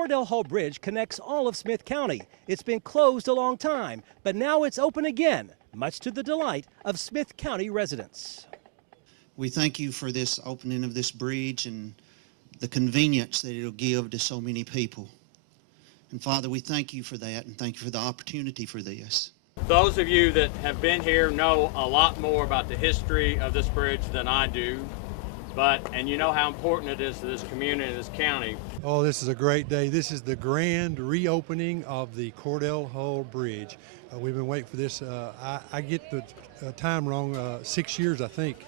Cordell Hall Bridge connects all of Smith County. It's been closed a long time, but now it's open again, much to the delight of Smith County residents. We thank you for this opening of this bridge and the convenience that it'll give to so many people. And Father, we thank you for that and thank you for the opportunity for this. Those of you that have been here know a lot more about the history of this bridge than I do, and you know how important it is to this community and this county. Oh, this is a great day. This is the grand reopening of the Cordell Hall Bridge. We've been waiting for this. I get the time wrong, 6 years I think,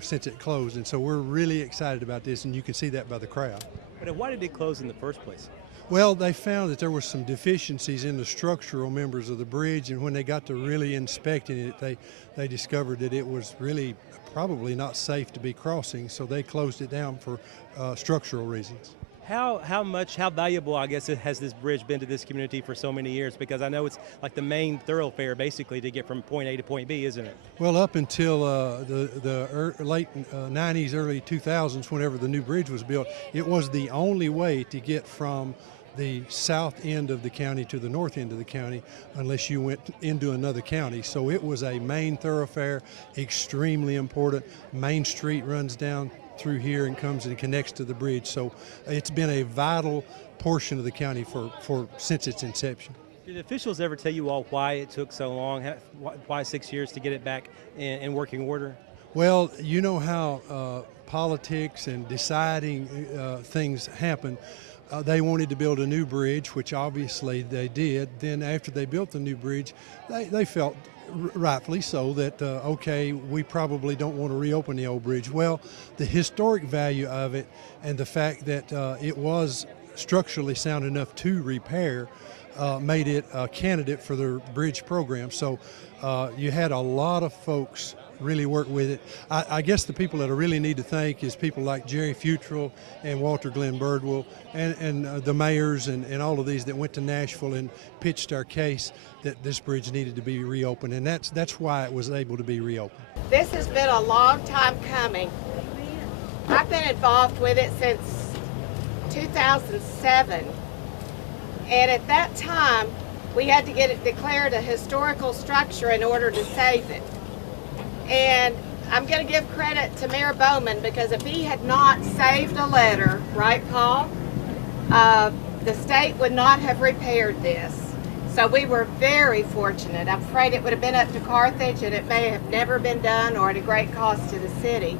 since it closed, and so we're really excited about this, and you can see that by the crowd. But why did it close in the first place? Well, they found that there were some deficiencies in the structural members of the bridge, and when they got to really inspecting it, they discovered that it was really probably not safe to be crossing, so they closed it down for structural reasons. How valuable, I guess, has this bridge been to this community for so many years? Because I know it's like the main thoroughfare, basically, to get from point A to point B, isn't it? Well, up until the late 90s, early 2000s, whenever the new bridge was built, it was the only way to get from the south end of the county to the north end of the county unless you went into another county. So it was a main thoroughfare, extremely important. Main Street runs down through here and comes and connects to the bridge. So it's been a vital portion of the county since its inception. Did officials ever tell you all why it took so long, why 6 years to get it back in working order? Well, you know how politics and deciding things happen. They wanted to build a new bridge, which obviously they did. Then after they built the new bridge, they felt, rightfully so, that, okay, we probably don't want to reopen the old bridge. Well, the historic value of it and the fact that it was structurally sound enough to repair made it a candidate for the bridge program. So you had a lot of folks really work with it. I guess the people that I really need to thank is people like Jerry Futrell and Walter Glenn Birdwell and the mayors and all of these that went to Nashville and pitched our case that this bridge needed to be reopened, and that's why it was able to be reopened. This has been a long time coming. I've been involved with it since 2007, and at that time we had to get it declared a historical structure in order to save it. And I'm going to give credit to Mayor Bowman, because if he had not saved a letter, right, Paul, the state would not have repaired this. So we were very fortunate. I'm afraid it would have been up to Carthage, and it may have never been done or at a great cost to the city.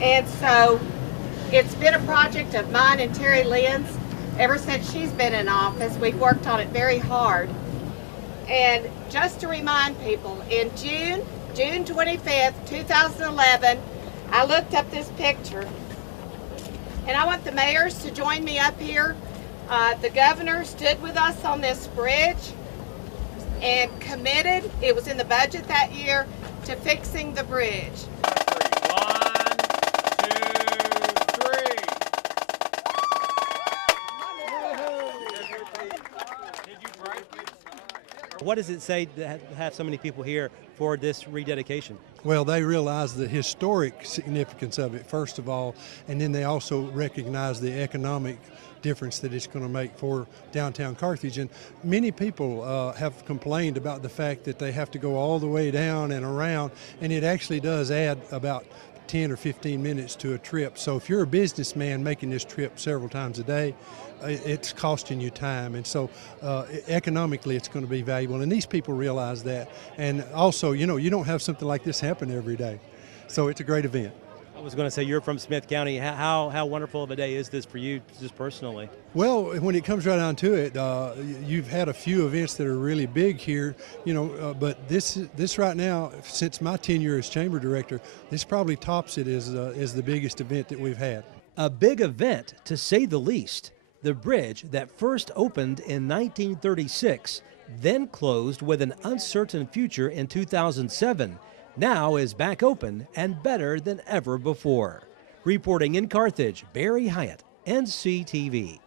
And so it's been a project of mine and Terry Lynn's ever since she's been in office. We've worked on it very hard. And just to remind people, in June 25th, 2011, I looked up this picture, and I want the mayors to join me up here. The governor stood with us on this bridge and committed, it was in the budget that year, to fixing the bridge. 1, 2, 3. Did you break it? What does it say to have so many people here for this rededication? Well, they realize the historic significance of it, first of all, and then they also recognize the economic difference that it's going to make for downtown Carthage. And many people have complained about the fact that they have to go all the way down and around, and it actually does add about 10 or 15 minutes to a trip. So if you're a businessman making this trip several times a day, it's costing you time, and so economically it's going to be valuable, and these people realize that. And also, you know, you don't have something like this happen every day, so it's a great event. I was going to say, you're from Smith County. How wonderful of a day is this for you, just personally? Well, when it comes right down to it, you've had a few events that are really big here, you know, but this right now, since my tenure as chamber director, this probably tops it as the biggest event that we've had. A big event, to say the least. The bridge that first opened in 1936, then closed with an uncertain future in 2007, now is back open and better than ever before. Reporting in Carthage, Hiett, NCTV.